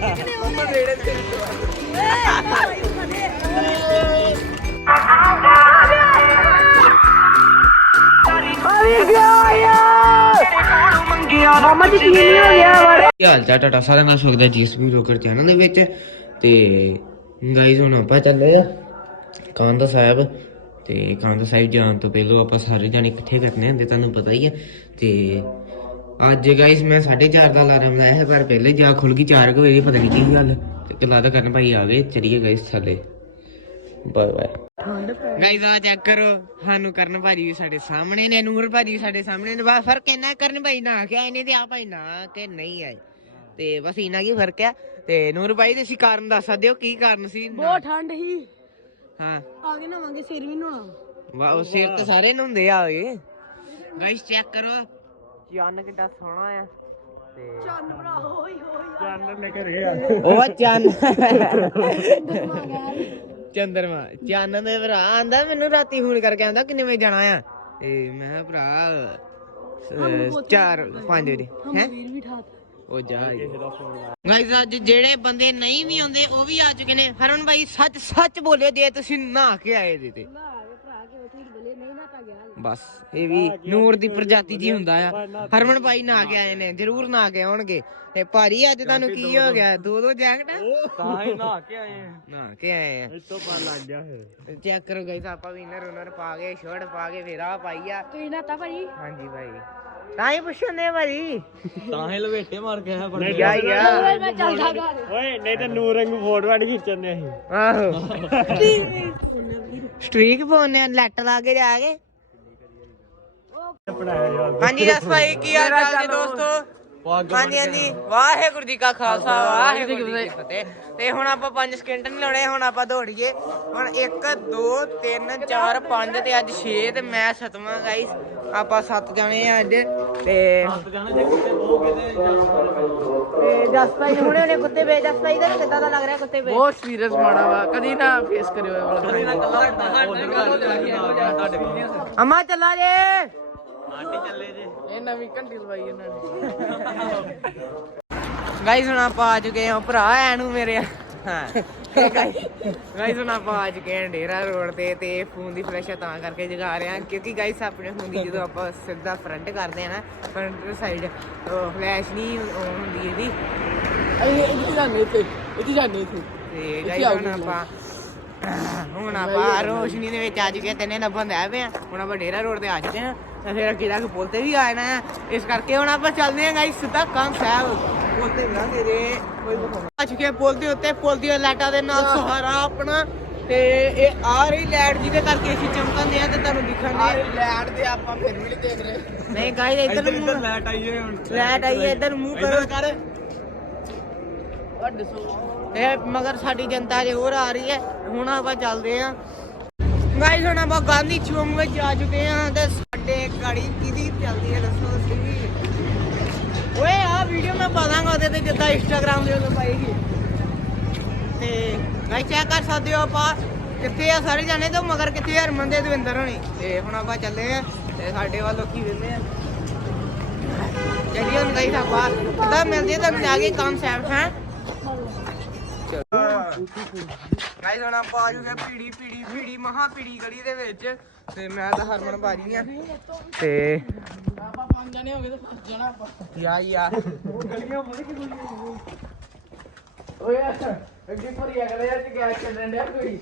ਮੰਮਾ ਨੇੜੇ ਤੇ ਕੀ ਹਾਲ ਚਾਲ ਤੁਹਾਡਾ? ਸਾਰਿਆਂ ਦਾ ਸਵਾਗਤ ਹੈ ਜੀਐਸਪੀ ਰੋਕਰ ਚੈਨਲ ਦੇ ਵਿੱਚ। ਤੇ ਗਾਈਜ਼ ਹੁਣ ਆਪਾਂ ਚੱਲੇ ਆ ਕੰਧ ਸਾਹਿਬ। ਤੇ ਕੰਧ ਸਾਹਿਬ ਜਾਣ ਤੋਂ ਪਹਿਲਾਂ ਆਪਾਂ ਸਾਰੇ ਜਾਣੇ ਇਕੱਠੇ ਕਰਨੇ ਹੁੰਦੇ ਤੁਹਾਨੂੰ ਪਤਾ ਹੀ ਹੈ ਤੇ ਅੱਜ ਗਾਈਜ਼ ਮੈਂ 4:30 ਦਾ ਅਲਾਰਮ ਲਾਇਆ ਹੈ ਪਰ ਪਹਿਲੇ ਜਾ ਖੁੱਲ ਗਈ 4 ਵਜੇ ਪਤਾ ਨਹੀਂ ਕੀ ਗੱਲ। ਤੇ ਕਿਲਾ ਦਾ ਕਰਨ ਭਾਈ ਆ ਗਏ ਚਲੀਏ ਗਾਈਜ਼ ਥੱਲੇ। Bye bye. ਗਾਈਜ਼ ਆ ਚੈੱਕ ਕਰੋ ਸਾਨੂੰ ਕਰਨ ਭਾਜੀ ਵੀ ਸਾਡੇ ਸਾਹਮਣੇ ਨੇ ਨੂਰ ਭਾਜੀ ਵੀ ਸਾਡੇ ਸਾਹਮਣੇ ਨੇ। ਬਸ ਫ਼ਰਕ ਇੰਨਾ ਕਰਨ ਭਾਈ ਨਾ ਕਿ ਆਏ ਨੇ ਤੇ ਆ ਭਾਈ ਨਾ ਕਿ ਨਹੀਂ ਆਏ। ਤੇ ਬਸ ਇੰਨਾ ਕੀ ਫ਼ਰਕ ਹੈ ਤੇ ਨੂਰ ਭਾਈ ਦੇ ਸੀ ਕਾਰਨ ਦੱਸ ਸਕਦੇ ਹੋ ਕੀ ਕਾਰਨ ਸੀ? ਬਹੁਤ ਠੰਡ ਹੀ ਹਾਂ। ਆ ਕੇ ਨਵਾਂਗੇ ਸਿਰ ਵੀ ਨਹਾਉਣਾ। ਵਾਹ ਉਹ ਸਿਰ ਤੇ ਸਾਰੇ ਨੂੰ ਹੁੰਦੇ ਆ ਗਏ ਗਾਈਸ ਚੈੱਕ ਕਰੋ। ਚੰਨ ਕਿੱਡਾ ਸੋਹਣਾ ਆ ਤੇ ਚੰਨ ਭਰਾ ਹੋਈ ਹੋਈ ਚੰਨ ਨੇ ਘਰੇ ਆ। ਉਹ ਚੰਨ। ਚੰਦਰਮਾ ਚੰਨ ਦੇ ਭਰਾ ਆਂਦਾ ਮੈਨੂੰ ਰਾਤੀ ਫੋਨ ਕਰਕੇ ਆਂਦਾ ਕਿੰਨੇ ਵਜੇ ਜਾਣਾ ਆ? ਤੇ ਮੈਂ ਕਿਹਾ ਭਰਾ 4 5 ਵਜੇ। ਹੈ? ਉਹ ਜਾ। ਗਾਇਸ ਅੱਜ ਜਿਹੜੇ ਬੰਦੇ ਨਹੀਂ ਵੀ ਆਉਂਦੇ ਉਹ ਵੀ ਆ ਚੁੱਕੇ ਨੇ। ਹਰਨ ਭਾਈ ਸੱਚ ਸੱਚ ਬੋਲਿਓ ਜੇ ਤੁਸੀਂ ਨਹਾ ਕੇ ਆਏ ਜੇ ਤੇ ਨਾ ਆਵੇ ਭਰਾ ਕੇ ਉੱਥੇ ਹੀ ਬਲੇ ਨਹੀਂ ਨਾ ਤਾਂ ਗਿਆ ਬਸ ਇਹ ਵੀ ਨੂਰ ਦੀ ਪ੍ਰਜਾਤੀ ਜੀ ਹੁੰਦਾ ਆ। ਹਰਮਨ ਭਾਈ ਨਹਾ ਕੇ ਆਏ ਨੇ ਜਰੂਰ ਨਹਾ ਕੇ ਆਉਣਗੇ। ਤੇ ਭਾਰੀ ਅੱਜ ਤੁਹਾਨੂੰ ਕੀ ਹੋ ਗਿਆ? ਦੋ ਦੋ ਜੈਕਟਾਂ? ਤਾਂ ਹੀ ਨਹਾ ਕੇ ਆਏ ਆ। ਨਹਾ ਕੇ ਆਏ ਆ। ਇਸ ਤੋਂ ਪਾ ਲੱਗ ਗਿਆ ਫਿਰ। ਚੈੱਕ ਕਰੋ ਗਾਇਸ ਆਪਾਂ ਵੀ ਇਨਰ ਉਨਰ ਪਾ ਕੇ ਸ਼ਰਟ ਪਾ ਕੇ ਫੇਰ ਆ ਪਾਈ ਆ। ਤੁਸੀਂ ਨਾਤਾ ਭਾਜੀ? ਹਾਂਜੀ ਭਾਈ। ਤਾਂ ਹੀ ਪੁੱਛਣੇ ਭਾਜੀ। ਤਾਂ ਹੀ ਲਵੇਟੇ ਮਾਰ ਕੇ ਆਇਆ ਬੜੇ। ਯਾ ਯਾ ਮੈਂ ਚੱਲਦਾ ਘਰ। ਓਏ ਨਹੀਂ ਤੇ ਨੂਰ ਵਾਂਗੂ ਫੋਟੋ ਨਹੀਂ ਖਿੱਚਣੇ ਅਸੀਂ ਆਹੋ। ਸਟ੍ਰੀਕ ਪਾਉਣੇ ਲੈਟ ਲਾ ਕੇ ਜਾ ਕੇ। ਹਾਂਜੀ ਜਸ ਭਾਈ ਕੀ ਹਾਲ ਚਾਲ ਜੀ ਦੋਸਤੋ? ਹਾਂਜੀ ਹਾਂਜੀ। ਵਾਹਿਗੁਰੂ ਜੀ ਕਾ ਖਾਲਸਾ ਵਾਹਿਗੁਰੂ ਜੀ ਕੀ ਫਤਿਹ। ਤੇ ਹੁਣ ਆਪਾਂ 5 ਸਕਿੰਟ ਨਹੀਂ ਲਾਉਣੇ ਹੁਣ ਆਪਾਂ ਦੌੜੀਏ। ਹੁਣ 1 2 3 4 5 ਤੇ ਅੱਜ 6 ਤੇ ਮੈਂ ਸਤਵਾਂ ਗਾਈਸ ਆਪਾਂ 7 ਜਾਣੇ ਆ ਅੱਜ। ਤੇ ਜਾਣੇ ਜੇ ਕਿਤੇ ਦੋਗੇ ਤੇ ਤੇ ਜਸ ਭਾਈ ਹੁਣੇ ਹੁਣੇ ਕੁੱਤੇ ਵੇ ਜਸ ਭਾਈ ਦਾ ਕਿੱਦਾਂ ਦਾ ਲੱਗ ਰਿਹਾ ਕੁੱਤੇ ਵੇ ਬਹੁਤ ਸੀਰੀਅਸ ਮਾੜਾ ਵਾ। ਕਦੀ ਨਾ ਫੇਸ ਕਰਿਓ ਇਹ ਵਾਲਾ ਕਦੀ ਨਾ ਕੱਲਾ ਤੁਹਾਡੇ ਕੋਲ। ਅਮਾ ਚੱਲੇ ਜੇ। ਇਹ ਨਵੀਂ ਘੰਟੀ ਲਵਾਈ ਇਹਨਾਂ ਨੇ। ਗਾਈਸ ਹੁਣ ਆਪਾਂ ਆ ਚੁੱਕੇ ਹਾਂ ਭਰਾ ਐਨੂੰ ਮੇਰੇ। ਹਾਂ। ਗਾਈਸ ਹੁਣ ਆਪਾਂ ਆ ਚੁੱਕੇ ਹਾਂ ਡੇਰਾ ਰੋਡ ਤੇ ਤੇ ਫੋਨ ਦੀ ਫਲੈਸ਼ ਤਾਂ ਕਰਕੇ ਜਗਾ ਰਹੇ ਹਾਂ ਕਿਉਂਕਿ ਗਾਈਸ ਆਪਣੇ ਫੋਨ ਦੀ ਜਦੋਂ ਆਪਾਂ ਸਿੱਧਾ ਫਰੰਟ ਕਰਦੇ ਆ ਨਾ ਫਰੰਟ ਸਾਈਡ ਫਲੈਸ਼ ਨਹੀਂ ਹੁੰਦੀ ਇਹਦੀ। ਇਹ ਇਹ ਜਾਣੇ ਤੇ ਇਹ ਜਾਣੇ ਤੇ ਤੇ ਗਾਈਸ ਹੁਣ ਆਪਾਂ ਹੁਣ ਆਪਾਂ ਰੋਸ਼ਨੀ ਦੇ ਵਿੱਚ ਆ ਚੁੱਕੇ ਤਿੰਨੇ ਨੱਬਨ ਦੇ ਪਏ ਆ ਹੁਣ ਆਪਾਂ ਡੇਰਾ ਰੋਡ ਤੇ ਆ ਚੁੱਕੇ ਹਾਂ। ਫਿਰ ਜਾ ਕੇ ਪੁਲ ਤੇ ਵੀ ਆ ਜਾਣਾ ਹੈ ਇਸ ਕਰਕੇ ਹੁਣ ਆਪਾਂ ਚੱਲਦੇ ਹਾਂ ਗਾਈਸ ਸਿੱਧਾ ਕਾਂ ਸਾਹਿਬ। ਪੁਲ ਤੇ ਨਾ ਤੇਰੇ ਕੋਈ ਆ ਚੁੱਕੇ ਹਾਂ ਪੁਲ ਦੇ ਉੱਤੇ ਪੁਲ ਦੀਆਂ ਲਾਈਟਾਂ ਦੇ ਨਾਲ ਸਹਾਰਾ ਆਪਣਾ। ਤੇ ਇਹ ਆ ਰਹੀ ਲਾਈਟ ਜਿਹਦੇ ਕਰਕੇ ਅਸੀਂ ਚਮਕਦੇ ਆ ਤੇ ਤੁਹਾਨੂੰ ਦਿਖਣ ਦੇ ਲੈਟ ਦੇ ਆਪਾਂ ਫਿਰ ਵੀ ਨਹੀਂ ਦੇਖ ਰਹੇ। ਨਹੀਂ ਗਾਈਸ ਇੱਧਰ ਇੱਧਰ ਨੂੰ ਲੈਟ ਆਈ ਹੋਈ ਹੁਣ। ਲਾਈਟ ਆਈ ਹੈ ਇੱਧਰ ਮੂੰਹ ਕਰੋ। ਕਰ। ਵੱਡ ਸੋ ਤੇ ਮਗਰ ਸਾਡੀ ਜਨਤਾ ਜੇ ਹੋਰ ਆ ਰਹੀ ਹੈ ਹੁਣ ਆਪਾਂ ਚੱਲਦੇ ਆਂ ਗਾਈਸ ਹੁਣ ਆਪਾਂ ਗਾਂਧੀ ਚੌਂਕ ਵਿੱਚ ਆ ਚੁੱਕੇ ਆਂ ਤੇ ਗਾੜੀ ਕਿਹਦੀ ਚੱਲਦੀ ਹੈ, ਦੱਸੋ ਤੁਸੀਂ ਓਏ ਆ ਵੀਡੀਓ ਮੈਂ ਪਾ ਉਹਦੇ ਤੇ, ਜਿੱਦਾਂ ਇੰਸਟਾਗ੍ਰam ਦੇ ਉੱਤੇ ਪਾਏਗੀ ਤੇ ਗਾਈਸ ਚੈੱਕ ਕਰ ਸਕਦੇ ਹੋ ਆਪਾਂ, ਕਿੱਥੇ ਆ ਸਾਰੇ ਜਾਣੇ ਤੇ, ਮਗਰ ਕਿੱਥੇ ਹਰਮਨ ਦੇ ਦਵਿੰਦਰ ਹੋਣੀ। ਤੇ ਹੁਣ ਆਪਾਂ ਚੱਲੇ ਆ, ਤੇ ਸਾਡੇ ਵੱਲ ਲੋਕੀ ਵੇਂਦੇ ਆ। ਚਲਿਏ ਹੁਣ ਗਾਈਸ ਆਪਾਂ ਕਿੱਦਾਂ ਮਿਲਦੇ ਤੁਹਾਨੂੰ ਜਾ ਕੇ ਕੰਮ ਹੈ ਗਾਈਸ ਹੁਣ ਆਪਾਂ ਆ ਜੂਗੇ ਪੀੜੀ ਪੀੜੀ ਪੀੜੀ ਮਹਾ ਪੀੜੀ ਗਲੀ ਦੇ ਵਿੱਚ। ਤੇ ਮੈਂ ਤਾਂ ਹਰਮਨ ਬਾਜੀ ਆ। ਤੇ ਆਪਾਂ ਪੰਜ ਜਣੇ ਹੋ ਗਏ ਤੇ ਫਸ ਜਾਣਾ ਆਪਾਂ। ਯਾ ਯਾ। ਓਏ ਅੱਗੇ ਭਰੀ ਅਗਲੇ ਅੱਜ ਗੈਸ ਚੱਲਣ ਡਿਆ ਕੋਈ।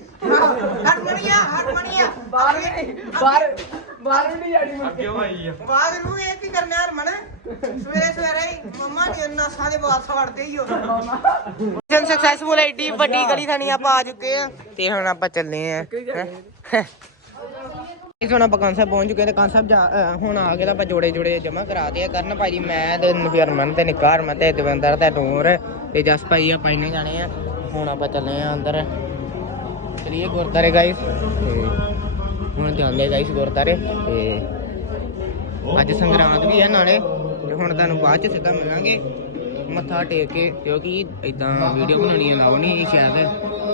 ਹਰਮਨੀਆ ਹਰਮਨੀਆ। ਬਾਹਰ ਵੀ ਨਹੀਂ ਬਾਹਰ ਬਾਹਰ ਵੀ ਨਹੀਂ ਜਾਣੀ ਮੁੜ ਕੇ। ਕਿਉਂ ਆਈ ਆ। ਬਾਗ ਨੂੰ ਇਹ ਕੀ ਕਰਨਾ ਹਰਮਨ? ਸਵੇਰੇ ਸਵੇਰੇ ਹੀ ਮੰਮਾ ਨੇ ਨਸਾਂ ਦੇ ਬਾਤ ਫੜਦੇ ਹੀ ਹੋ ਮਿਸ਼ਨ ਸਕਸੈਸਫੁਲ ਐਡੀ ਵੱਡੀ ਗਲੀ ਥਾਣੀ ਆਪਾਂ ਆ ਚੁੱਕੇ ਆ। ਤੇ ਹੁਣ ਆਪਾਂ ਚੱਲੇ ਆ। ਇਸ ਹੁਣ ਆਪਾਂ ਕਾਂਸਾ ਪਹੁੰਚ ਚੁੱਕੇ ਤੇ ਕਾਂਸਾ ਹੁਣ ਆ ਕੇ ਤਾਂ ਆਪਾਂ ਜੋੜੇ ਜੋੜੇ ਜਮਾ ਕਰਾ ਦੇ ਆ ਕਰਨ। ਭਾਜੀ ਮੈਂ ਤੇ ਹਰਮਨ ਤੇ ਨਿਕਾਰ ਮੈਂ ਤੇ ਦਵਿੰਦਰ ਤੇ ਨੂਰ। ਤੇ ਜਸ ਭਾਈ ਆਪਾਂ ਇੰਨੇ ਜਾਣੇ ਆ। ਹੁਣ ਆਪਾਂ ਚੱਲੇ ਆ ਅੰਦਰ। ਚਲਿਏ ਗੁਰਦਾਰੇ ਗਾਇਸ ਹੁਣ ਜਾਂਦੇ ਗਾਇਸ ਗੁਰਦਾਰੇ ਤੇ ਅੱਜ ਸੰਗਰਾਂਦ ਵੀ ਹੈ ਨਾਲੇ। ਤੇ ਹੁਣ ਤੁਹਾਨੂੰ ਬਾਅਦ ਚ ਸਿੱਧਾ ਮਿਲਾਂਗੇ। ਮੱਥਾ ਟੇਕ ਕੇ। ਕਿਉਂਕਿ ਇਦਾਂ ਵੀਡੀਓ ਬਣਾਉਣੀ ਅਲਾਉ ਨਹੀਂ ਸ਼ਾਇਦ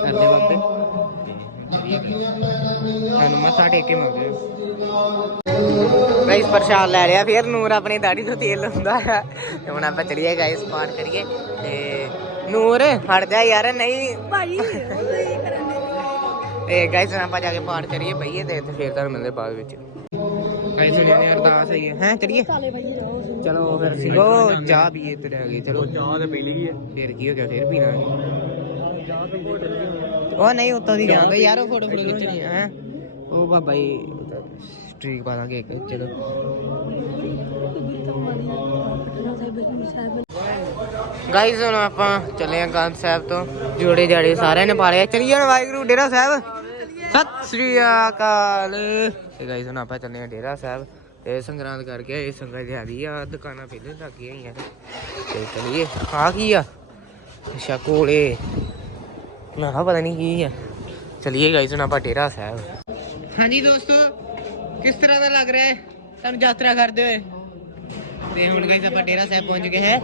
ਕਰਦੇ ਬਾਬੇ ਤੁਹਾਨੂੰ ਮੱਥਾ ਟੇਕ ਕੇ ਮਿਲਦੇ ਗਾਇਸ ਪ੍ਰਸ਼ਾਦ ਲੈ ਲਿਆ ਫਿਰ ਨੂਰ ਆਪਣੀ ਦਾੜੀ ਤੋਂ ਤੇਲ ਲਾਉਂਦਾ ਹੈ ਤੇ ਹੁਣ ਆਪਾਂ ਚਲੀਏ ਗਾਇਸ ਪਾਠ ਕਰੀਏ। ਤੇ ਨੂਰ ਹਟ ਜਾ ਯਾਰ ਨਹੀਂ। ਦੇ ਤੇ ਗਾਇਸ ਆਪਾਂ ਜਾ ਕੇ ਪਾਠ ਕਰੀਏ ਬਈਏ ਤੇ ਫੇਰ ਤੁਹਾਨੂੰ ਮਿਲਦੇ ਬਾਅਦ ਵਿੱਚ। ਗਾਇਸ ਸੁਣਿਆ ਨੇ ਅਰਦਾਸ ਹੈ। ਹੈਂ ਚਲੀਏ? ਚਲੋ ਫਿਰ ਸਿੰਘੋ ਚਾਹ ਪੀਏ ਤੇ ਰਹਿ ਗਏ ਚਲੋ। ਚਾਹ ਤੇ ਪੀ ਲਈ ਹੈ। ਫੇਰ ਕੀ ਹੋ ਗਿਆ ਫੇਰ ਪੀਣਾ। ਉਹ ਨਹੀਂ ਉੱਤੋਂ ਦੀ ਜਾਂਦਾ ਯਾਰ ਉਹ ਫੋਟੋ ਫੋਟੋ ਖਿੱਚਣੀ ਹੈ? ਉਹ ਬਾਬਾ ਜੀ ਸਟ੍ਰੀਕ ਪਾ ਦਾਂਗੇ ਇੱਕ ਚਲੋ ਪਟਨਾ ਹੁਣ ਆਪਾਂ ਚੱਲੇ ਆਂ ਗੰਦ ਸਾਹਿਬ ਤੋਂ। ਜੋੜੇ ਜਾੜੇ ਸਾਰਿਆਂ ਨੇ ਪਾ ਲਿਆ ਚਲੀਏ ਹੁਣ ਵਾਹਿਗੁਰੂ, ਡੇਰਾ ਸਾਹਿਬ। ਸਤਿ ਸ੍ਰੀ ਅਕਾਲ। ਤੇ ਗਾਈਸ ਹੁਣ ਆਪਾਂ ਚੱਲੇ ਆਂ ਡੇਰਾ ਸਾਹਿਬ ਤੇ ਸੰਗਰਾਂਦ ਕਰਕੇ ਇਹ ਸੰਗਤ ਜਿਆਦੀ ਆ, ਦੁਕਾਨਾਂ ਪਹਿਲੇ ਲੱਗ ਗਈਆਂ ਹੋਈਆਂ ਤੇ ਚਲੀਏ। ਆ ਕੀ ਆ? ਅੱਛਾ, ਕੋਲੇ। ਮੈਂ ਪਤਾ ਨਹੀਂ ਕੀ ਆ। ਚਲੀਏ ਗਾਈਸ ਹੁਣ ਆਪਾਂ ਡੇਰਾ ਸਾਹਿਬ। ਹਾਂਜੀ ਦੋਸਤੋ ਕਿਸ ਤਰ੍ਹਾਂ ਦਾ ਲੱਗ ਰਿਹਾ ਹੈ? ਤੁਹਾਨੂੰ ਯਾਤਰਾ ਕਰਦੇ ਹੋਏ। ਤੇ ਹੁਣ ਗਾਈਸ ਆਪਾਂ ਡੇਰਾ ਸਾਹਿਬ ਪਹੁੰਚ ਗਏ ਹੈ।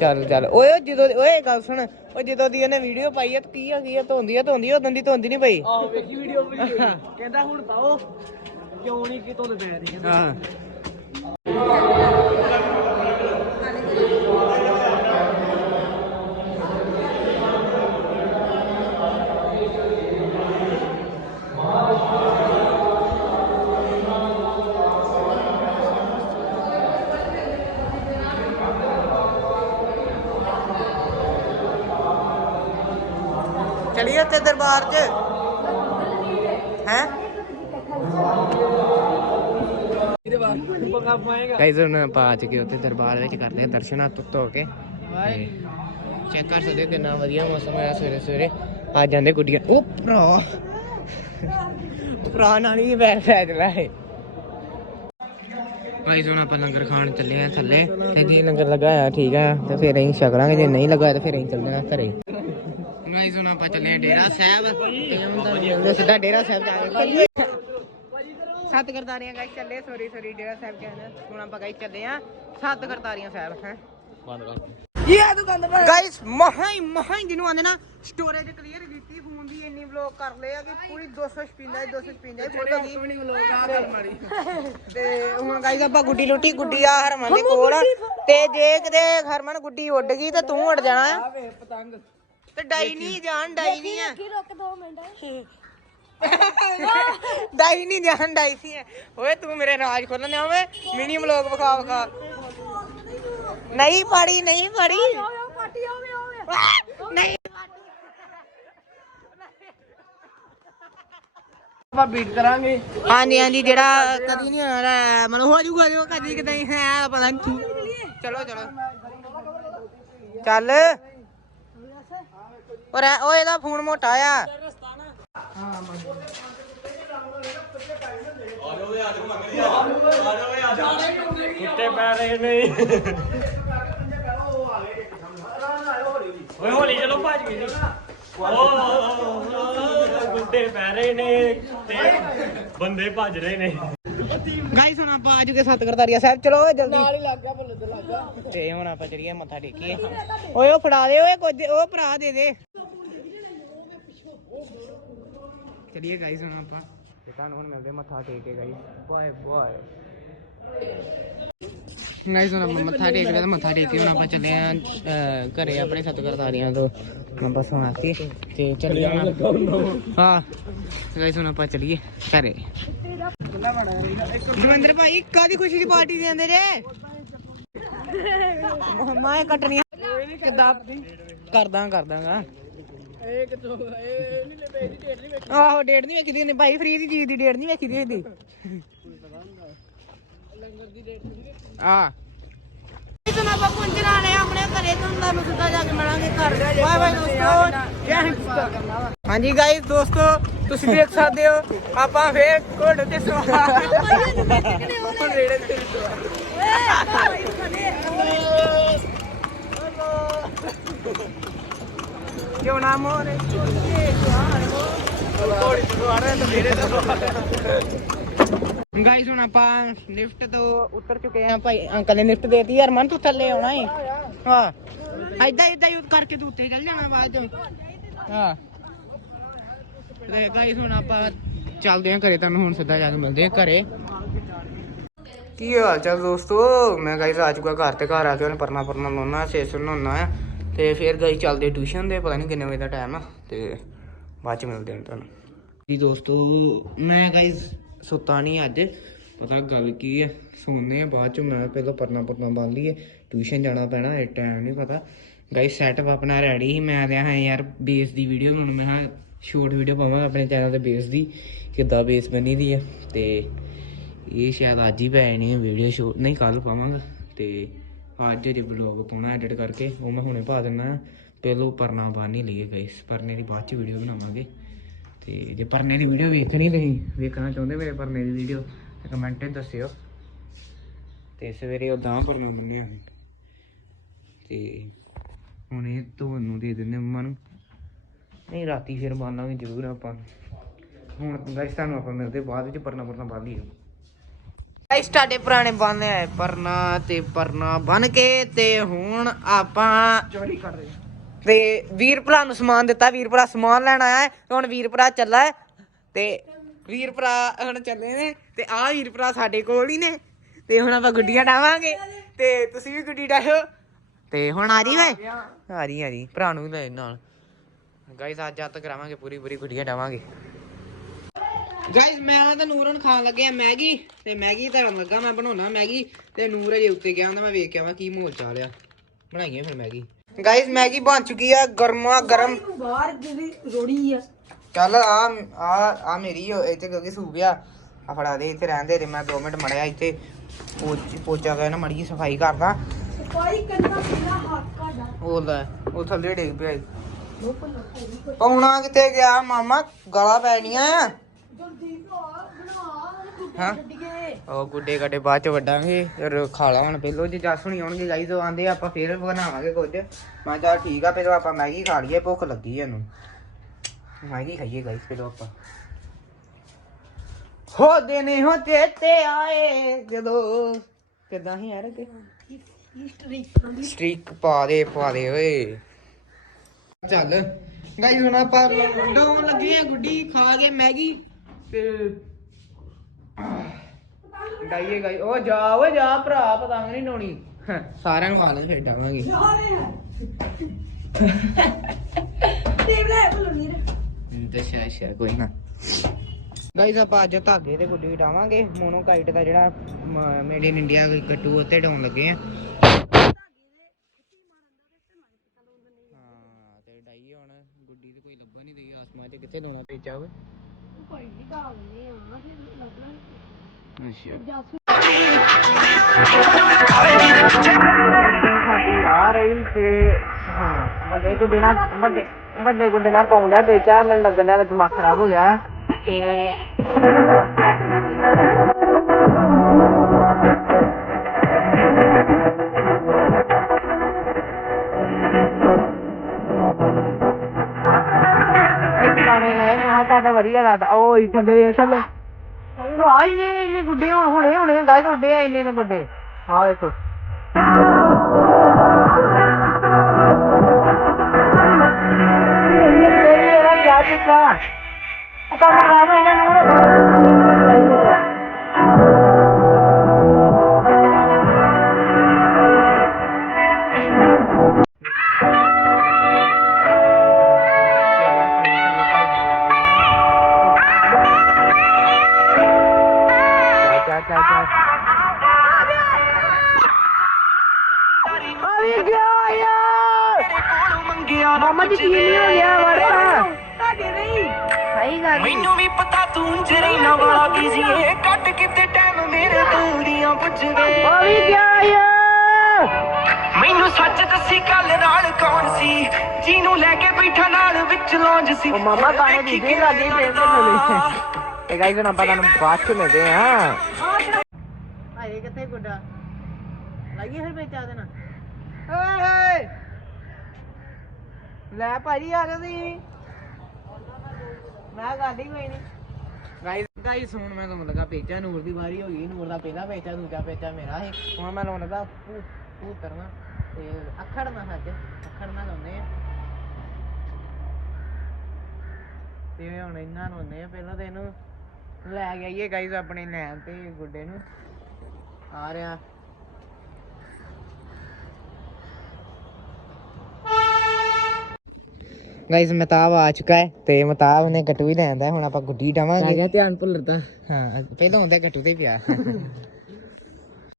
ਚੱਲ ਚੱਲ। ਓਏ ਜਦੋਂ ਓਏ ਗੱਲ ਸੁਣ। ਓ ਜਦੋਂ ਦੀ ਇਹਨੇ ਵੀਡੀਓ ਪਾਈ ਆ ਕੀ ਆ ਕੀ ਆ ਧੋਂਦੀ ਆ ਧੋਂਦੀ ਉਦੋਂ ਦੀ ਧੋਂਦੀ ਨਹੀਂ ਪਈ। ਆਹ ਵੇਖੀ ਵੀਡੀਓ ਕਹਿੰਦਾ ਹੁਣ ਪਾਓ। ਕਿਉਂ ਨਹੀਂ ਕਿਤੋਂ ਦੇ ਪੈ ਰਹੀ ਹਾਂ। ਤੇ ਦਰਬਾਰ 'ਚ? ਹੈ? ਗਾਈਜ਼ ਹੁਣ ਆਪਾਂ ਅੱਜ ਕੇ ਉੱਥੇ ਦਰਬਾਰ ਵਿੱਚ ਕਰਦੇ ਆ ਦਰਸ਼ਨ ਹੱਥ ਧੋ ਕੇ। ਚੈੱਕ ਕਰ ਸਕਦੇ ਹੋ ਕਿੰਨਾ ਵਧੀਆ ਮੌਸਮ ਹੋਇਆ ਸਵੇਰੇ ਸਵੇਰੇ। ਆ ਜਾਂਦੇ ਗੁੱਡੀਆਂ। ਉਹ ਭਰਾ। ਭਰਾ ਨਾਲ ਹੀ ਬੈਠ ਬੈਠ ਲੈ। ਗਾਈਜ਼ ਹੁਣ ਆਪਾਂ ਲੰਗਰ ਖਾਣ ਚੱਲੇ ਆ ਥੱਲੇ। ਤੇ ਜੀ ਲੰਗਰ ਲੱਗਾ ਆ ਠੀਕ ਆ। ਤੇ ਫਿਰ ਅਸੀਂ ਛਕ ਲਾਂਗੇ ਜੇ ਨਹੀਂ ਲੱਗਾ ਤਾਂ ਫਿਰ ਅਸੀਂ ਚੱਲਦੇ ਆ ਘਰੇ। ਗਾਈਜ਼ ਹੁਣ ਆਪਾਂ ਚੱਲੇ ਆ ਡੇਰਾ ਸਾਹਿਬ। ਸਿੱਧਾ ਡੇਰਾ ਸਾਹਿਬ ਜਾ ਕੇ ਸੱਤ ਕਰਤਾਰੀਆਂ ਗਾਈਸ ਚੱਲੇ ਸੋਰੀ ਸੋਰੀ ਡੇਰਾ ਸਾਹਿਬ ਕਹਿੰਦੇ ਹੁਣ ਆਪਾਂ ਗਾਈਸ ਚੱਲੇ ਆ ਸੱਤ ਕਰਤਾਰੀਆਂ ਸਾਹਿਬ ਹੈ। ਬੰਦ ਕਰ। ਇਹ ਦੁਕਾਨ ਤੇ ਗਾਈਸ ਮਹਾਂ ਹੀ ਮਹਾਂ ਹੀ ਜਿਹਨੂੰ ਆਂਦੇ ਨਾ ਸਟੋਰੇਜ ਕਲੀਅਰ ਕੀਤੀ ਫੋਨ ਦੀ ਇੰਨੀ ਵਲੌਗ ਕਰ ਲਏ ਆ ਕਿ ਪੂਰੀ 256 256 ਫੋਟੋ ਦੀ ਵੀ ਨਹੀਂ ਵਲੌਗ ਆ ਕਰ ਮਾਰੀ। ਤੇ ਹੁਣ ਗਾਈਸ ਆਪਾਂ ਗੁੱਡੀ ਲੁੱਟੀ ਗੁੱਡੀ ਆ ਹਰਮਨ ਦੇ ਕੋਲ। ਤੇ ਜੇ ਕਿਤੇ ਹਰਮਨ ਗੁੱਡੀ ਉੱਡ ਗਈ ਤਾਂ ਤੂੰ ਉੱਡ ਜਾਣਾ। ਆ ਪਤੰਗ। ਤੇ ਡਾਈ ਨਹੀਂ ਜਾਣ ਡਾਈ ਨਹੀਂ ਆ। ਕੀ ਰੁਕ ਦੋ ਮਿੰਟ। ਡਾਈ ਨਹੀਂ ਜਾਣ ਡਾਈ ਸੀ ਓਏ ਤੂੰ ਮੇਰੇ ਰਾਜ ਖੋਲਣੇ ਓਏ। ਮਿਨੀ ਵਲੌਗ ਵਿਖਾ ਵਿਖਾ। ਨਹੀਂ ਪੜੀ ਨਹੀਂ ਪੜੀ ਓਏ ਪਾਰਟੀ ਹੋਵੇ ਹੋਵੇ ਨਹੀਂ ਆਪਾਂ ਬੀਟ ਕਰਾਂਗੇ। ਹਾਂਜੀ ਹਾਂਜੀ ਜਿਹੜਾ ਕਦੀ ਨਹੀਂ ਹੋਣਾ ਮਨ ਹੋ ਜੂਗਾ ਜੋ ਕਦੀ ਕਿਤੇ ਹੈ ਪਤਾ ਨਹੀਂ ਚਲੋ ਚਲੋ। ਚੱਲ। ਔਰ ਉਹ ਇਹਦਾ ਫੋਨ ਮੋਟਾ ਆ। ਕੁੱਤੇ ਪੈ ਰਹੇ ਨੇ। ਓਏ ਹੋਲੀ ਚਲੋ ਭੱਜ ਗਈ ਜੀ। ਓ ਕੁੱਤੇ ਪੈ ਰਹੇ ਨੇ ਤੇ ਬੰਦੇ ਭੱਜ ਰਹੇ ਨੇ। ਗਾਈਸ ਹੁਣ ਆਪਾਂ ਅੱਜ ਕੇ ਸੱਤ ਕਰਤਾਰੀਆ ਸਾਹਿਬ। ਚਲੋ ਓਏ ਜਲਦੀ। ਨਾਲ ਹੀ ਲੱਗ ਗਿਆ ਭੁੱਲ ਤੇ ਲੱਗ ਗਿਆ। ਤੇ ਹੁਣ ਆਪਾਂ ਚਲੀਏ ਮੱਥਾ ਟੇਕੀਏ। ਓਏ ਉਹ ਫੜਾ ਦੇ ਓਏ ਕੁਝ ਉਹ ਭਰਾ ਦੇ ਦੇ। ਚਲੀਏ ਗਾਈਸ ਹੁਣ ਆਪਾਂ। ਤੇ ਤੁਹਾਨੂੰ ਹੁਣ ਮਿਲਦੇ ਮੱਥਾ ਟੇਕ ਕੇ ਗਾਈਸ ਬਾਏ ਬਾਏ ਗਾਈਸ ਹੁਣ ਆਪਾਂ ਮੱਥਾ ਟੇਕ ਲਿਆ ਤੇ ਮੱਥਾ ਟੇਕ ਕੇ ਹੁਣ ਆਪਾਂ ਚੱਲੇ ਆ ਘਰੇ ਆਪਣੇ ਸੱਤ ਕਰਤਾਰੀਆਂ ਤੋਂ ਆਪਾਂ ਸੁਣਾਤੀ ਤੇ ਚੱਲੀਏ ਹਾਂ। ਗਾਈਸ ਹੁਣ ਆਪਾਂ ਚੱਲੀਏ ਘਰੇ। ਦਵਿੰਦਰ ਭਾਈ ਕਾਦੀ ਖੁਸ਼ੀ ਦੀ ਪਾਰਟੀ ਦੇ ਆਂਦੇ ਜੇ? ਮੈਂ ਕੱਟਣੀ ਕਿਦਾਂ? ਕਰਦਾ ਕਰਦਾਗਾ। ਇਹ ਕਿਥੋਂ ਇਹ ਨਹੀਂ ਲੈ ਪਈ ਦੀ ਡੇਟ ਨਹੀਂ ਆਹੋ ਡੇਟ ਨਹੀਂ ਵੇਖੀ ਦੀ ਇਹਨੇ। ਭਾਈ ਫ੍ਰੀ ਦੀ ਚੀਜ਼ ਦੀ ਡੇਟ ਨਹੀਂ ਵੇਖੀ ਦੀ ਇਹਦੀ। ਆ ਇਤਨਾ ਆਪਾਂ ਪੁੰਜਣ ਵਾਲੇ ਆ ਆਪਣੇ ਘਰੇ ਤੋਂ ਤੁਹਾਨੂੰ ਸਿੱਧਾ ਜਾ ਕੇ ਮਿਲਾਂਗੇ ਘਰ। ਬਾਏ ਬਾਏ ਦੋਸਤੋ ਜੈ ਹਿੰਦ। ਹਾਂਜੀ ਗਾਇਸ ਦੋਸਤੋ ਤੁਸੀਂ ਦੇਖ ਸਕਦੇ ਹੋ ਆਪਾਂ ਫੇਰ ਘੋੜੇ ਤੇ ਸਵਾਰ ਹੁਣ। ਰੇੜੇ ਤੇ ਗਾਈਸ ਹੁਣ ਆਪਾਂ ਲਿਫਟ ਤੋਂ ਉਤਰ ਚੁੱਕੇ ਆ ਭਾਈ ਅੰਕਲ ਨੇ ਲਿਫਟ ਦੇਤੀ ਯਾਰ ਮਨ ਤੂੰ ਥੱਲੇ ਆਉਣਾ ਏ ਹਾਂ। ਐਦਾਂ ਐਦਾਂ ਯੂਜ਼ ਕਰਕੇ ਤੂੰ ਉੱਤੇ ਚੱਲ ਜਾਣਾ ਬਾਅਦ ਚ ਹਾਂ। ਤੇ ਗਾਈਸ ਹੁਣ ਆਪਾਂ ਚੱਲਦੇ ਆ ਘਰੇ ਤੁਹਾਨੂੰ ਹੁਣ ਸਿੱਧਾ ਜਾ ਕੇ ਮਿਲਦੇ ਆ ਘਰੇ। ਕੀ ਹਾਲ ਚਾਲ ਦੋਸਤੋ? ਮੈਂ ਗਾਈਸ ਆ ਚੁੱਕਾ ਘਰ ਤੇ ਘਰ ਆ ਕੇ ਉਹਨੇ ਪਰਨਾ ਪਰਨਾ ਲਾਉਣਾ ਸੇਸ ਨਹਾਉਣਾ ਆ। ਤੇ ਫਿਰ ਗਈ ਚੱਲਦੇ ਟਿਊਸ਼ਨ ਦੇ, ਪਤਾ ਨਹੀਂ ਕਿੰਨੇ ਵਜੇ ਦਾ ਟਾਈਮ ਆ, ਤੇ ਬਾਅਦ ਚ ਮਿਲਦੇ ਹਾਂ ਤੁਹਾਨੂੰ। ਜੀ ਦੋਸਤੋ, ਮੈਂ ਗਾਇਸ ਸੁੱਤਾ ਨਹੀਂ ਅੱਜ, ਪਤਾ ਗੱਲ ਕੀ ਹੈ ਸੋਨੇ ਆ ਬਾਅਦ ਚ, ਮੈਂ ਪਹਿਲਾਂ ਪਰਨਾ ਪਰਨਾ ਬੰਨ ਲਈਏ ਟਿਊਸ਼ਨ ਜਾਣਾ ਪੈਣਾ, ਇਹ ਟਾਈਮ ਨਹੀਂ ਪਤਾ। ਗਾਇਸ ਸੈਟਅਪ ਆਪਣਾ ਰੈਡੀ ਸੀ, ਮੈਂ ਤੇ ਹਾਂ ਯਾਰ ਬੇਸ ਦੀ ਵੀਡੀਓ ਹੁਣ ਮੈਂ ਹਾਂ ਸ਼ੋਰਟ ਵੀਡੀਓ ਪਾਵਾਂਗਾ ਆਪਣੇ ਚੈਨਲ ਤੇ ਬੇਸ ਦੀ, ਕਿੱਦਾਂ ਬੇਸ ਬਣੀ ਦੀ ਹੈ ਤੇ ਇਹ ਸ਼ਾਇਦ ਅੱਜ ਹੀ ਪੈ ਜਾਣੀ ਹੈ ਵੀਡੀਓ ਸ਼ੋਟ ਨਹੀਂ ਕੱਲ ਪਾਵਾਂਗਾ, ਤੇ ਅੱਜ ਜੇ ਵਲੌਗ ਪਾਉਣਾ ਐਡਿਟ ਕਰਕੇ ਉਹ ਮੈਂ ਹੁਣੇ ਪਾ ਦਿੰਦਾ ਪਹਿਲੋਂ ਪਰਨਾ ਬਾਹਰ ਨਹੀਂ ਲਈਏ ਗਾਇਸ ਪਰਨੇ ਦੀ ਬਾਅਦ ਚ ਵੀਡੀਓ ਬਣਾਵਾਂਗੇ। ਤੇ ਜੇ ਪਰਨੇ ਦੀ ਵੀਡੀਓ ਵੇਖਣੀ ਤੁਸੀਂ, ਵੇਖਣਾ ਚਾਹੁੰਦੇ ਮੇਰੇ ਪਰਨੇ ਦੀ ਵੀਡੀਓ ਤੇ ਕਮੈਂਟ 'ਚ ਦੱਸਿਓ। ਤੇ ਸਵੇਰੇ ਉਹ ਉਦਾਂ ਪਰਨਾ ਬੰਨਿਆ ਸੀ ਤੇ ਹੁਣ ਇਹ ਤੁਹਾਨੂੰ ਦੇ ਦਿੰਦੇ ਮੰਮਾ ਨੂੰ। ਨਹੀਂ, ਰਾਤੀ ਫਿਰ ਬੰਨਾਂਗੇ ਜ਼ਰੂਰ ਆਪਾਂ। ਹੁਣ ਗਾਇਸ ਤੁਹਾਨੂੰ ਆਪਾਂ ਮਿਲਦੇ ਬਾਅਦ ਵਿੱਚ ਪਰਨਾ ਪਰਨਾ ਬੰਨ ਲਈਏ ਗਾਇਸ ਤੁਹਾਡੇ ਪੁਰਾਣੇ ਬੰਨੇ ਆਏ ਪਰਨਾ ਤੇ ਪਰਨਾ ਬਨ ਕੇ ਤੇ ਹੁਣ ਆਪਾਂ ਚੋਰੀ ਕਰ ਰਹੇ ਤੇ ਵੀਰ ਭਰਾ ਨੂੰ ਸਮਾਨ ਦਿੱਤਾ ਵੀਰ ਭਰਾ ਸਮਾਨ ਲੈਣ ਆਇਆ ਹੈ ਤੇ ਹੁਣ ਵੀਰ ਭਰਾ ਚੱਲਾ ਹੈ ਤੇ ਵੀਰ ਭਰਾ ਹੁਣ ਚੱਲੇ ਨੇ ਤੇ ਆਹ ਵੀਰ ਭਰਾ ਸਾਡੇ ਕੋਲ ਹੀ ਨੇ ਤੇ ਹੁਣ ਆਪਾਂ ਗੁੱਡੀਆਂ ਡਾਵਾਂਗੇ ਤੇ ਤੁਸੀਂ ਵੀ ਗੁੱਡੀ ਡਾਹੋ ਤੇ ਹੁਣ ਆ ਰਹੀ ਵੇ ਆ ਰਹੀ ਆ ਰਹੀ ਭਰਾ ਨੂੰ ਵੀ ਲੈ ਨਾਲ। ਗਾਇਸ ਅੱਜ ਅੱਜ ਕਰਾਵਾਂਗੇ ਪੂਰੀ ਪੂਰੀ ਗੁੱਡੀਆਂ ਡਾਵਾਂਗੇ। ਗਾਇਸ ਮੈਂ ਤਾਂ ਨੂਰਨ ਖਾਣ ਲੱਗਿਆ ਮੈਗੀ ਤੇ ਮੈਗੀ ਧਰਨ ਲੱਗਾ ਮੈਂ ਬਣਾਉਣਾ ਮੈਗੀ ਤੇ ਨੂਰ ਅਜੇ ਉੱਤੇ ਗਿਆ ਹੁੰਦਾ ਮੈਂ ਵੇਖ ਕੇ ਆਵਾਂ ਕੀ ਮਾਹੌਲ ਚਾਲ ਆ। ਬਣਾਈਏ ਫਿਰ ਮੈਗੀ। ਗਾਇਸ ਮੈਗੀ ਬਣ ਚੁੱਕੀ ਆ ਗਰਮਾ ਗਰਮ। ਬਾਹਰ ਜਿਹੜੀ ਰੋੜੀ ਆ। ਚੱਲ ਆ ਆ ਆ ਮੇਰੀ ਓ, ਇੱਥੇ ਕਿਉਂਕਿ ਸੂਪ ਆ ਆ ਫੜਾ ਦੇ ਇੱਥੇ ਰਹਿੰਦੇ ਤੇ ਮੈਂ 2 ਮਿੰਟ ਮੜਿਆ ਇੱਥੇ। ਪੋਚ- ਪੋਚਾ ਗਿਆ ਨਾ ਮੜੀ ਸਫ਼ਾਈ ਕਰਦਾ। ਸਫ਼ਾਈ ਕਰਨਾ ਕਿੰਨਾ ਹੱਕ ਦਾ ਉਹ ਲੈ ਉਹ ਥੱਲੇ ਡਿੱਗ ਪਿਆ ਈ। ਉਹ ਪੱਲਾ ਪਾਉਣਾ ਕਿੱਥੇ ਗਿਆ ਮਾਮਾ? ਗਾਲਾਂ ਪੈਣੀਆਂ ਆ। ਹਾਂ? ਉਹ ਗੁੱਡੇ ਗੱਡੇ ਬਾਅਦ ਚ ਵੱਡਾਂਗੇ, ਫਿਰ ਖਾ ਲਾ ਹੁਣ ਪਹਿਲੋਂ ਜੇ ਜੱਸ ਹੁਣੀ ਆਉਣਗੇ ਗਾਈਜ਼ ਉਹ ਆਂਦੇ ਆਪਾਂ ਫੇਰ ਬਣਾਵਾਂਗੇ ਕੁਝ। ਮੈਂ ਕਿਹਾ ਚੱਲ ਠੀਕ ਆ, ਪਹਿਲਾਂ ਆਪਾਂ ਮੈਗੀ ਖਾ ਲਈਏ, ਭੁੱਖ ਲੱਗੀ ਇਹਨੂੰ। ਮੈਗੀ ਖਾਈਏ ਗਾਈਜ਼ ਪਹਿਲਾਂ ਆਪਾਂ। ਹੋ ਦਿਨ ਹੋ ਚੇਤੇ ਆਏ ਜਦੋਂ। ਕਿਦਾਂ ਹੀ ਯਾਰ ਕਿ ਸਟ੍ਰੀਕ ਪਾ ਦੇ ਪਾ ਦੇ ਓਏ। ਚੱਲ। ਗਾਈਜ਼ ਹੁਣ ਆਪਾਂ ਡਾਉਣ ਲੱਗੇ ਆ ਗੁੱਡੀ, ਖਾ ਕੇ ਮੈਗੀ ਤੇ ਡਾਈਏ ਗਾਈ ਉਹ ਜਾ ਓਏ ਜਾ ਭਰਾ ਪਤੰਗ ਨਹੀਂ ਡਾਉਣੀ। ਸਾਰਿਆਂ ਨੂੰ ਖਾ ਲੈ ਫਿਰ ਡਾਵਾਂਗੇ। ਦੱਸਿਆ ਕੋਈ ਨਾ। ਆਪਾਂ ਅੱਜ ਧਾਗੇ ਤੇ ਗੁੱਡੀ ਡਾਵਾਂਗੇ। ਮੋਨੋ ਕਾਈਟ ਦਾ ਜਿਹੜਾ ਮੇਡ ਇਨ ਇੰਡੀਆ ਗੱਟੂ ਉੱਤੇ ਡਾਉਣ ਲੱਗੇ ਆ। ਹਾਂ ਤੇ ਡਾਈਏ ਹੁਣ। ਗੁੱਡੀ ਤੇ ਕੋਈ ਲੱਭਣ ਨਹੀਂ ਰਹੀ ਆਸਮਾਨ 'ਚ ਕਿੱਥੇ ਲਾਉਣਾ ਪੇਚਾ ਓਏ ਕੋਈ ਨਹੀਂ ਕਾਲ ਨਹੀਂ ਆਉਣਾ ਫਿਰ ਲੱਗਣਾ ਅੱਛਾ ਜਾਸੂ ਆ ਰਹੀ ਤੇ ਹਾਂ ਬੰਦੇ ਤੋਂ ਬਿਨਾ ਬੰਦੇ ਬੰਦੇ ਗੁੰਡੇ ਨਾਲ ਪਾਉਂਦਾ ਬੇਚਾ ਮੈਨੂੰ ਲੱਗਦਾ ਦਿਮਾਗ ਖਰਾਬ ਹੋ ਗਿਆ ਤੇ ਗਾਣੇ ਨੇ ਹਾਂ ਤਾਂ ਵਧੀਆ ਲੱਗਦਾ ਉਹ ਇੱਥੇ ਦੇ ਥੱਲੇ ਆਈ ਇਹ ਗੁੱਡੇ ਹੁਣੇ ਹੁਣੇ ਗਾਇ ਗੁੱਡੇ ਆ ਇੰਨੇ ਅਰੇ ਗਿਆ ਯਾਰ। ਮਾਮਾ ਜੀ ਕੀ ਨਹੀਂ ਹੋ ਗਿਆ ਵਰਤਾ? ਤੁਹਾਡੇ ਨਹੀਂ ਸਹੀ ਗੱਲ ਮੈਨੂੰ ਵੀ ਪਤਾ ਤੂੰ ਜਰੀਨਾ ਵਾਲਾ ਬਿਜ਼ੀ ਏ ਕੱਟ ਕਿਤੇ ਟਾਈਮ ਮੇਰੇ ਦਿਲ ਦੀਆਂ ਪੁੱਛਵੇ ਆ ਵੀ ਗਿਆ ਯਾਰ। ਮੈਨੂੰ ਸੱਚ ਦੱਸੀ ਕੱਲ ਨਾਲ ਕੌਣ ਸੀ? ਜਿਹਨੂੰ ਲੈ ਕੇ ਬੈਠਾ ਨਾਲ ਵਿੱਚ ਲੌਂਜ ਸੀ। ਮਾਮਾ ਗਾਣੇ ਦੀ ਦੇ ਲਾ ਦੇ ਦੇ ਦੇ। ਤੇ ਗਾਈਜ਼ ਹੁਣ ਆਪਾਂ ਤੁਹਾਨੂੰ ਬਾਅਦ ਚ ਮਿਲਦੇ ਆ ਭਾਈ ਕਿੱਥੇ ਗੁੱਡਾ ਲੱਗੀ ਫਿਰ ਵਿੱਚ ਆ ਦੇਣਾ ਓਏ ਹੋਏ ਲੈ ਭਾਜੀ ਆ ਗਏ ਤੁਸੀਂ। ਮੈਂ ਗਾਡੀ ਕੋਈ ਨਹੀਂ ਗਾਈਜ਼ ਗਾਈਜ਼ ਹੁਣ ਮੈਂ ਤੁਹਾਨੂੰ ਲੱਗਾ ਪੇਚਾ, ਨੂਰ ਦੀ ਵਾਰੀ ਹੋ ਗਈ। ਨੂਰ ਦਾ ਪਹਿਲਾ ਪੇਚਾ, ਦੂਜਾ ਪੇਚਾ ਮੇਰਾ ਸੀ। ਹੁਣ ਮੈਂ ਲਾਉਣ ਲੱਗਾ ਪੂ ਪੂ ਕਰਨਾ ਤੇ ਅੱਖੜ ਨਾ ਸੱਚ ਅੱਖੜ ਨਾ ਲਾਉਂਦੇ ਆ। ਤੇ ਹੁਣ ਇਹਨਾਂ ਨੂੰ ਨੇ ਪਹਿਲਾਂ ਤੇ ਇਹਨੂੰ ਲੈ ਕੇ ਆਈਏ ਗਾਈਜ਼ ਆਪਣੇ ਲੈਣ ਤੇ ਗੁੱਡੇ ਨੂੰ। ਆ ਰਿਹਾ। ਗਾਇਸ ਮਤਾਬ ਆ ਚੁੱਕਾ ਹੈ ਤੇ ਮਤਾਬ ਨੇ ਗੱਟੂ ਹੀ ਲੈ ਆਂਦਾ ਹੁਣ ਆਪਾਂ ਗੁੱਡੀ ਡਾਵਾਂਗੇ। ਗਿਆ ਧਿਆਨ ਭੁੱਲਦਾ। ਹਾਂ ਪਹਿਲਾਂ ਹੁੰਦਾ ਗੱਟੂ ਤੇ ਪਿਆ।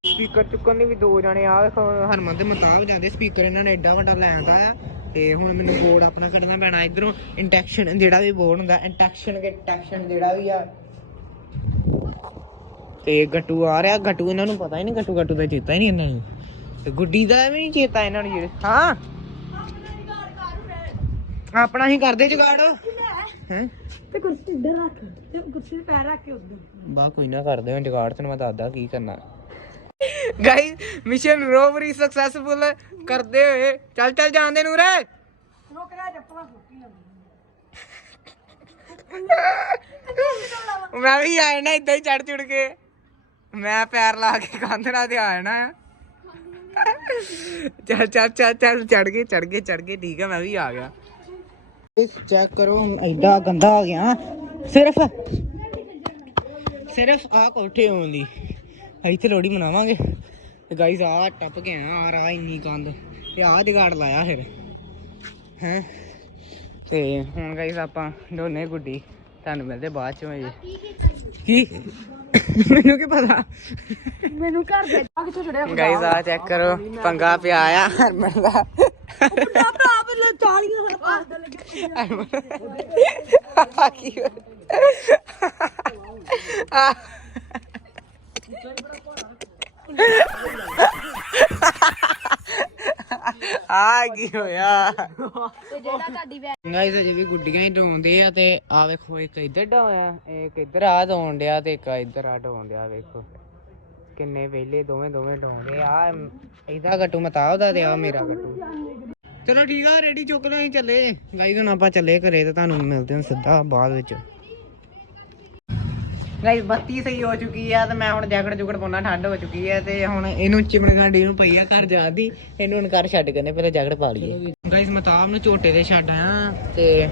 ਸਪੀਕਰ ਚੁੱਕਣ ਲਈ ਵੀ ਦੋ ਜਣੇ ਆ ਵੇਖੋ ਹਰਮਨ ਤੇ ਮਤਾਬ ਜਾਂਦੇ ਸਪੀਕਰ ਇਹਨਾਂ ਨੇ ਐਡਾ ਵੱਡਾ ਲੈ ਆਂਦਾ ਆ। ਤੇ ਹੁਣ ਮੈਨੂੰ ਬੋਰਡ ਆਪਣਾ ਕੱਢਣਾ ਪੈਣਾ ਇਧਰੋਂ ਇੰਟੈਕਸ਼ਨ ਜਿਹੜਾ ਵੀ ਬੋਰਡ ਹੁੰਦਾ ਇੰਟੈਕਸ਼ਨ ਕੇ ਟੈਕਸ਼ਨ ਜਿਹੜਾ ਵੀ ਆ। ਤੇ ਗੱਟੂ ਆ ਰਿਹਾ ਗੱਟੂ ਇਹਨਾਂ ਨੂੰ ਪਤਾ ਹੀ ਨਹੀਂ ਗੱਟੂ ਗੱਟੂ ਦਾ ਚੇਤਾ ਹੀ ਨਹੀਂ ਇਹਨਾਂ ਨੂੰ। ਤੇ ਗੁੱਡੀ ਦਾ ਵੀ ਨਹੀਂ ਚੇਤਾ ਇਹਨਾਂ ਨੂੰ ਜਿਹੜੇ ਹਾਂ? ਆਪਣਾ ਹੀ ਕਰਦੇ ਜਗਾੜ। ਹੈ? ਤੇ ਕੁਰਸੀ ਇੱਧਰ ਰੱਖ ਤੇ ਕੁਰਸੀ ਤੇ ਪੈਰ ਰੱਖ ਕੇ ਉੱਧਰ। ਬਾ ਕੋਈ ਨਾ ਕਰਦੇ ਹਾਂ ਜਗਾੜ ਤੈਨੂੰ ਮੈਂ ਦੱਸਦਾ ਕੀ ਕਰਨਾ। ਗਾਇਸ ਮਿਸ਼ਨ ਰੋਵਰੀ ਸਕਸੈਸਫੁਲ ਕਰਦੇ ਹੋਏ। ਚੱਲ ਚੱਲ ਜਾਂਦੇ ਨੂੰ ਰੇ ਰੁਕ ਜਾ ਚੱਪਲਾਂ ਸੁੱਕੀ ਜਾਂਦੀ ਮੈਂ ਵੀ ਆਇਆ ਨਾ ਇਦਾਂ ਹੀ ਚੜ ਚੁੜ ਕੇ। ਮੈਂ ਪੈਰ ਲਾ ਕੇ ਕੰਧ ਨਾਲ ਤੇ ਆਇਆ ਨਾ। ਚੱਲ ਚੱਲ ਚੱਲ ਚੱਲ ਚੜ ਗਏ ਚੜ ਗਏ ਚੜ ਗਏ। ਠੀਕ ਆ ਮੈਂ ਵੀ ਆ ਗਿਆ। ਇਸ ਚੈੱਕ ਕਰੋ ਐਡਾ ਗੰਦਾ ਆ ਗਿਆ। ਸਿਰਫ ਸਿਰਫ ਆ ਕੋਠੇ ਹੋਣ ਇੱਥੇ ਲੋੜੀ ਮਨਾਵਾਂਗੇ। ਤੇ ਗਾਈਜ਼ ਆ ਟੱਪ ਕੇ ਆ ਆ ਰਾ ਇੰਨੀ ਕੰਦ ਤੇ ਆ ਜਗਾੜ ਲਾਇਆ ਫਿਰ। ਹੈ? ਤੇ ਹੁਣ ਗਾਈਜ਼ ਆਪਾਂ ਦੋਨੇ ਗੁੱਡੀ ਤੁਹਾਨੂੰ ਮਿਲਦੇ ਬਾਅਦ ਚ ਜੀ ਕੀ? ਮੈਨੂੰ ਕੀ ਪਤਾ? ਮੈਨੂੰ ਘਰ ਦੇ ਆ ਕਿੱਥੋਂ ਛੜਿਆ ਗਾਈਜ਼ ਆ ਚੈੱਕ ਕਰੋ ਪੰਗਾ ਪਿਆ ਆ ਹਰਮਨ ਦਾ ਬੁੱਢਾ ਭਰਾ ਪਹਿਲਾਂ 40 ਸਾਲ ਪਾਸ ਦੇ ਲੱਗੇ ਆ ਕੀ ਹੋਇਆ? ਗਾਇਸ ਅਜੇ ਵੀ ਗੁੱਡੀਆਂ ਹੀ ਢੋਂਦੇ ਆ ਤੇ ਆ ਵੇਖੋ, ਇੱਕ ਇੱਧਰ ਢੋਇਆ ਇੱਕ ਇੱਧਰ ਆ ਢੋਣ ਡਿਆ ਤੇ ਇੱਕ ਇੱਧਰ ਆ ਢੋਣ ਡਿਆ, ਵੇਖੋ। ਕਿੰਨੇ ਵੇਲੇ ਦੋਵੇਂ ਦੋਵੇਂ ਢੋਂਦੇ ਆ ਇਹਦਾ ਗੱਟੂ ਮਤਾ ਉਹਦਾ ਤੇ ਆ ਮੇਰਾ ਗੱਟੂ ਚਲੋ ਠੀਕ ਆ ਰੈਡੀ ਚੁੱਕ ਲਓ ਅਸੀਂ ਚੱਲੇ। ਗਾਇਸ ਹੁਣ ਆਪਾਂ ਚੱਲੇ ਘਰੇ ਤੇ ਤੁਹਾਨੂੰ ਮਿਲਦੇ ਹਾਂ ਸਿੱਧਾ ਬਾਅਦ ਵਿੱਚ। ਗਾਇਸ ਬੱਤੀ ਸਹੀ ਹੋ ਚੁੱਕੀ ਆ ਤੇ ਮੈਂ ਹੁਣ ਜੈਕਟ ਜੁਕਟ ਪਾਉਣਾ ਠੰਡ ਹੋ ਚੁੱਕੀ ਆ ਤੇ ਹੁਣ ਇਹਨੂੰ ਚਿਮਣ ਨੂੰ ਪਈ ਆ ਘਰ ਜਾਂਦੀ ਇਹਨੂੰ ਹੁਣ ਘਰ ਛੱਡ ਕੇ ਨੇ, ਪਹਿਲਾਂ ਜੈਕਟ ਪਾ ਲਈਏ। ਗਾਇਸ ਮਤਾਬ ਨੂੰ ਝੋਟੇ ਤੇ ਛੱਡ ਆਇਆ ਤੇ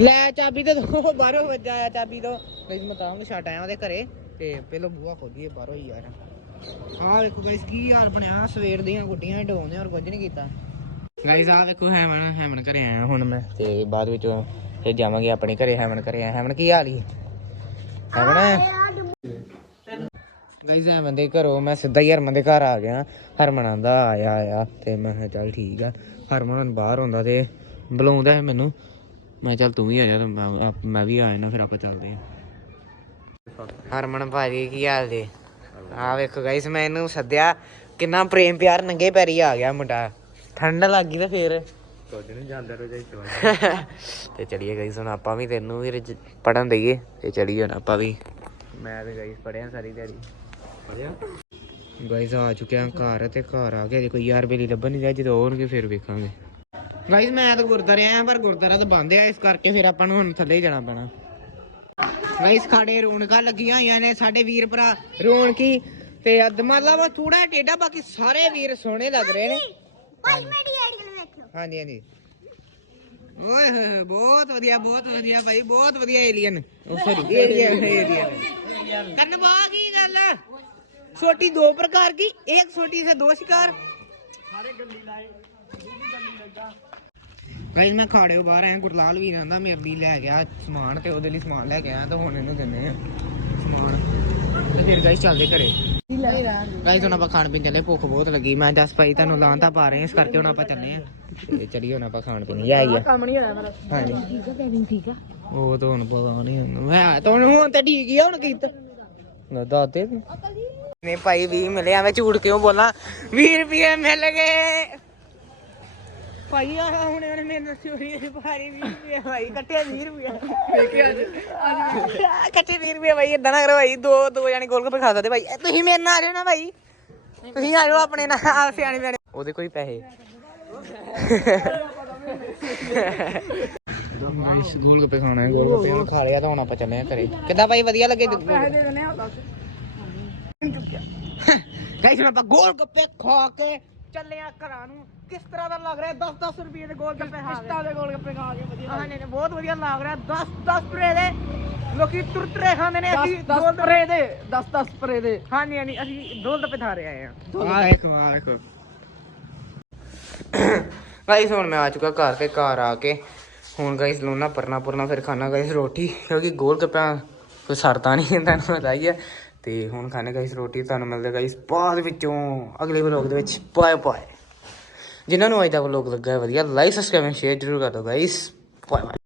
ਲੈ ਚਾਬੀ ਤੇ ਦੋ, ਬਾਹਰੋਂ ਵੱਜਾ ਆ ਚਾਬੀ ਤੋਂ। ਗਾਇਸ ਮਤਾਬ ਨੂੰ ਛੱਡ ਆਇਆ ਉਹਦੇ ਘਰੇ ਤੇ ਪਹਿਲਾਂ ਬੂਹਾ ਖੋਲੀਏ, ਬਾਹਰੋਂ ਹੀ ਯਾਰ ਆਹ ਵੇਖੋ ਗਾਇਸ ਕੀ ਹਾਲ ਬਣਿਆ, ਸਵੇਰ ਦੀਆਂ ਗੁੱਡੀਆਂ ਢੋਉਂਦੇ ਔਰ ਕੁਝ ਨਹੀਂ ਕੀਤਾ। ਗਾਇਸ ਆਹ ਵੇਖੋ ਹੈਮਨ ਹੈਮਨ ਘਰੇ ਆਇਆ ਹੁਣ ਮੈਂ। ਤੇ ਬਾਅਦ ਵਿੱਚ ਫਿਰ ਜਾਵਾਂਗੇ ਆਪਣੇ ਘਰੇ ਹੈਮਨ ਘਰੇ ਆਇਆ। ਹੈਮਨ ਕੀ ਹਾਲ ਹੀ ਹੈਮਨ ਗਾਇਸ ਹੈਮਨ ਦੇ ਘਰੋਂ ਮੈਂ ਸਿੱਧਾ ਹੀ ਹਰਮਨ ਦੇ ਘਰ ਆ ਗਿਆ। ਹਰਮਨ ਆਂਦਾ, ਆਇਆ ਆਇਆ। ਤੇ ਮੈਂ ਕਿਹਾ ਚੱਲ ਠੀਕ ਆ। ਹਰਮਨ ਬਾਹਰ ਹੁੰਦਾ ਤੇ ਬੁਲਾਉਂਦਾ ਹੈ ਮੈਨੂੰ। ਮੈਂ ਕਿਹਾ ਚੱਲ ਤੂੰ ਵੀ ਆ ਜਾ ਮੈਂ ਮੈਂ ਵੀ ਆ ਜਾਣਾ, ਫਿਰ ਆਪਾਂ ਚੱਲਦੇ ਆ। ਹਰਮਨ ਭਾਜੀ, ਕੀ ਹਾਲ ਜੀ? ਆ ਵੇਖੋ ਗਾਇਸ ਮੈਂ ਇਹਨੂੰ ਸੱਦਿਆ। ਕਿੰਨਾ ਪ੍ਰੇਮ ਪਿਆਰ ਨੰਗੇ ਪੈਰੀ ਆ ਗਿਆ ਮੁੰਡਾ। ਠੰਡ ਲੱਗ ਗਈ ਤੇ ਫੇਰ। ਤੇ ਚਲੀਏ ਗਾਇਸ ਹੁਣ ਆਪਾਂ ਵੀ ਤੈਨੂੰ ਵੀ ਪੜਨ ਦਈਏ ਤੇ ਚਲੀਏ ਹੁਣ ਆਪਾਂ ਵੀ। ਮੈਂ ਤੇ ਗਾਇਸ ਪੜਿਆ ਸਾਰੀ ਦਿਹਾੜੀ। ਪੜਿਆ ਗਾਇਸ ਆ ਚੁੱਕਿਆ ਘਰ ਤੇ ਘਰ ਆ ਗਿਆ ਜੇ ਕੋਈ ਯਾਰ ਬੇਲੀ ਲੱਭਣ ਨਹੀਂ ਰਿਹਾ ਜਦੋਂ ਆਉਣਗੇ ਫਿਰ ਵੇਖਾਂਗੇ। ਗਾਇਸ ਮੈਂ ਤਾਂ ਗੁਰਦਾਰੇ ਆਇਆ ਪਰ ਗੁਰਦਾਰਾ ਤਾਂ ਬੰਦ ਆ ਇਸ ਕਰਕੇ ਫਿਰ ਆਪਾਂ ਨੂੰ ਹੁਣ ਥੱਲੇ ਹੀ ਜਾਣਾ ਪੈਣਾ। ਗਾਇਸ ਖਾੜੇ ਰੌਣਕਾਂ ਲੱਗੀਆਂ ਹੋਈਆਂ ਨੇ ਸਾਡੇ ਵੀਰ ਭਰਾ ਰੌਣਕੀ ਤੇ ਅੱਧ ਮਤਲਬ ਥੋੜਾ ਟੇਡਾ ਬਾਕੀ ਸਾਰੇ ਵੀਰ ਸੋਹਣੇ ਲੱਗ ਰਹੇ ਨੇ। ਛੋਟੀ ਦੋ ਪ੍ਰਕਾਰ ਕੀ? ਇੱਕ ਛੋਟੀ ਸੇ ਦੋ ਸ਼ਿਕਾਰ। ਭਾਈ ਮੈਂ ਖਾੜਿਓ ਬਾਹਰ ਆ ਗੁਰਲਾਲ ਵੀ ਰਹਿੰਦਾ ਮੇਰੇ ਲਈ ਲੈ ਗਿਆ ਸਮਾਨ ਤੇ ਉਹਦੇ ਲਈ ਸਮਾਨ ਲੈ ਕੇ ਆਇਆ ਤਾਂ ਹੁਣ ਇਹਨੂੰ ਦਿੰਦੇ ਆ। ਸਮਾਨ। ਤੇ ਫਿਰ ਗਾਇਸ ਚੱਲਦੇ ਘਰੇ। ਗਾਇਸ ਹੁਣ ਆਪਾਂ ਖਾਣ ਪੀਣ ਚੱਲੇ ਭੁੱਖ ਬਹੁਤ ਲੱਗੀ। ਮੈਂ ਜਸ ਭਾਈ ਤੁਹਾਨੂੰ ਲਾਂਤਾ ਪਾ ਰਹੇ ਇਸ ਕਰਕੇ ਹੁਣ ਆਪਾਂ ਚੱਲੇ ਆ ਤੇ ਚਲੀਏ ਹੁਣ ਆਪਾਂ ਖਾਣ ਪੀਣ। ਜਾ ਆਈਏ ਕੰਮ ਨਹੀਂ ਹੋਇਆ ਮੇਰਾ। ਹਾਂਜੀ। ਠੀਕ ਆ ਕੈਵਿਨ ਠੀਕ ਆ? ਉਹ ਤਾਂ ਹੁਣ ਪਤਾ ਨਹੀਂ ਮੈਂ ਤਾਂ ਹੁਣ ਹੁਣ ਤਾਂ ਠੀਕ ਹੀ ਆ ਹੁਣ ਕੀਤਾ ਨਾ ਦਾਦੇ ਨੇ ਭਾਈ ਵੀ ਮਿਲੇ ਐਵੇਂ ਝੂਠ ਕਿਉਂ ਬੋਲਾਂ? 20 ਰੁਪਏ ਮਿਲ ਗਏ। ਭਾਈ ਆ ਹੁਣ ਉਹਨੇ ਮੈਨੂੰ ਚੋਰੀ ਦੀ ਭਾਰੀ 20 ਰੁਪਏ ਭਾਈ ਕੱਟੇ 20 ਰੁਪਏ। ਦੇਖੇ ਅੱਜ? ਕੱਟੇ 20 ਰੁਪਏ ਭਾਈ ਇਦਾਂ ਨਾ ਕਰੋ ਭਾਈ ਦੋ ਦੋ ਜਾਣੇ ਗੋਲ ਗੱਪੇ ਖਾ ਸਕਦੇ ਭਾਈ। ਇਹ ਤੁਸੀਂ ਮੇਰੇ ਨਾਲ ਆ ਜਾਓ ਨਾ ਭਾਈ। ਤੁਸੀਂ ਆ ਜਾਓ ਆਪਣੇ ਨਾਲ ਸਿਆਣੇ ਬਿਆਣੇ। ਉਹਦੇ ਕੋਈ ਪੈਸੇ। ਗਾਇਸ ਗੋਲ ਗੱਪੇ ਖਾਣਾ ਹੈ ਗੋਲ ਗੱਪੇ ਹੁਣ ਖਾ ਲਿਆ ਤਾਂ ਹੁਣ ਆਪਾਂ ਚੱਲੇ ਆ ਘਰੇ। ਕਿੱਦਾਂ ਭਾਈ ਵਧੀਆ ਲੱਗੇ? ਪੈਸੇ ਦੇ ਦਿੰਦੇ ਆ ਦੱਸ ਗਾਇਸ ਹੁਣ ਆਪਾਂ ਗੋਲ ਗੱਪੇ ਖਾ ਕੇ ਚੱਲੇ ਆ ਘਰਾਂ ਨੂੰ। ਕਿਸ ਤਰ੍ਹਾਂ ਦਾ ਲੱਗ ਰਿਹਾ? 10 10 ਰੁਪਏ ਦੇ ਗੋਲ ਗੱਪੇ ਖਾ ਕੇ ਦੇ ਗੋਲ ਗੱਪੇ ਖਾ ਕੇ ਵਧੀਆ ਹਾਂ ਨਹੀਂ ਨਹੀਂ ਬਹੁਤ ਵਧੀਆ ਲੱਗ ਰਿਹਾ। 10 10 ਰੁਪਏ ਦੇ। ਲੋਕੀ ਤੁਰਤਰੇ ਖਾਂਦੇ ਨੇ। ਅਸੀਂ 10 ਦੋ ਪਰੇ ਦੇ। 10 10 ਪਰੇ ਦੇ। ਹਾਂਜੀ ਹਾਂਜੀ ਅਸੀਂ ਦੋ ਗੱਪੇ ਖਾ ਰਹੇ ਆਏ ਆ ਵੇਖੋ ਆ ਗਾਇਸ ਹੁਣ ਮੈਂ ਆ ਚੁੱਕਾ ਘਰ ਤੇ ਘਰ ਆ ਕੇ। ਹੁਣ ਗਾਇਸ ਲੋਨਾ ਪਰਨਾ ਪਰਨਾ ਫਿਰ ਖਾਣਾ ਗਾਇਸ ਰੋਟੀ। ਕਿਉਂਕਿ ਗੋਲ ਗੱਪਿਆਂ ਕੋਈ ਸਰਦਾ ਨਹੀਂ ਹੈ ਤੁਹਾਨੂੰ ਪਤਾ ਹੀ ਹੈ ਤੇ ਹੁਣ ਖਾਣੇ ਗਾਇਸ ਰੋਟੀ ਤੁਹਾਨੂੰ ਮਿਲਦੇ ਗਾਇਸ ਬਾਅਦ ਵਿੱਚੋਂ ਅਗਲੇ ਵਲੋਗ ਦੇ ਵਿੱਚ। ਬਾਏ ਬਾਏ ਜਿਨ੍ਹਾਂ ਨੂੰ ਅੱਜ ਦਾ ਵਲੋਗ ਲੱਗਾ ਵਧੀਆ ਲਾਈਕ ਸਬਸਕ੍ਰਾਈਬ ਸ਼ੇਅਰ ਜ਼ਰੂਰ ਕਰ ਦਿਓ ਗਾਇਸ। Bye bye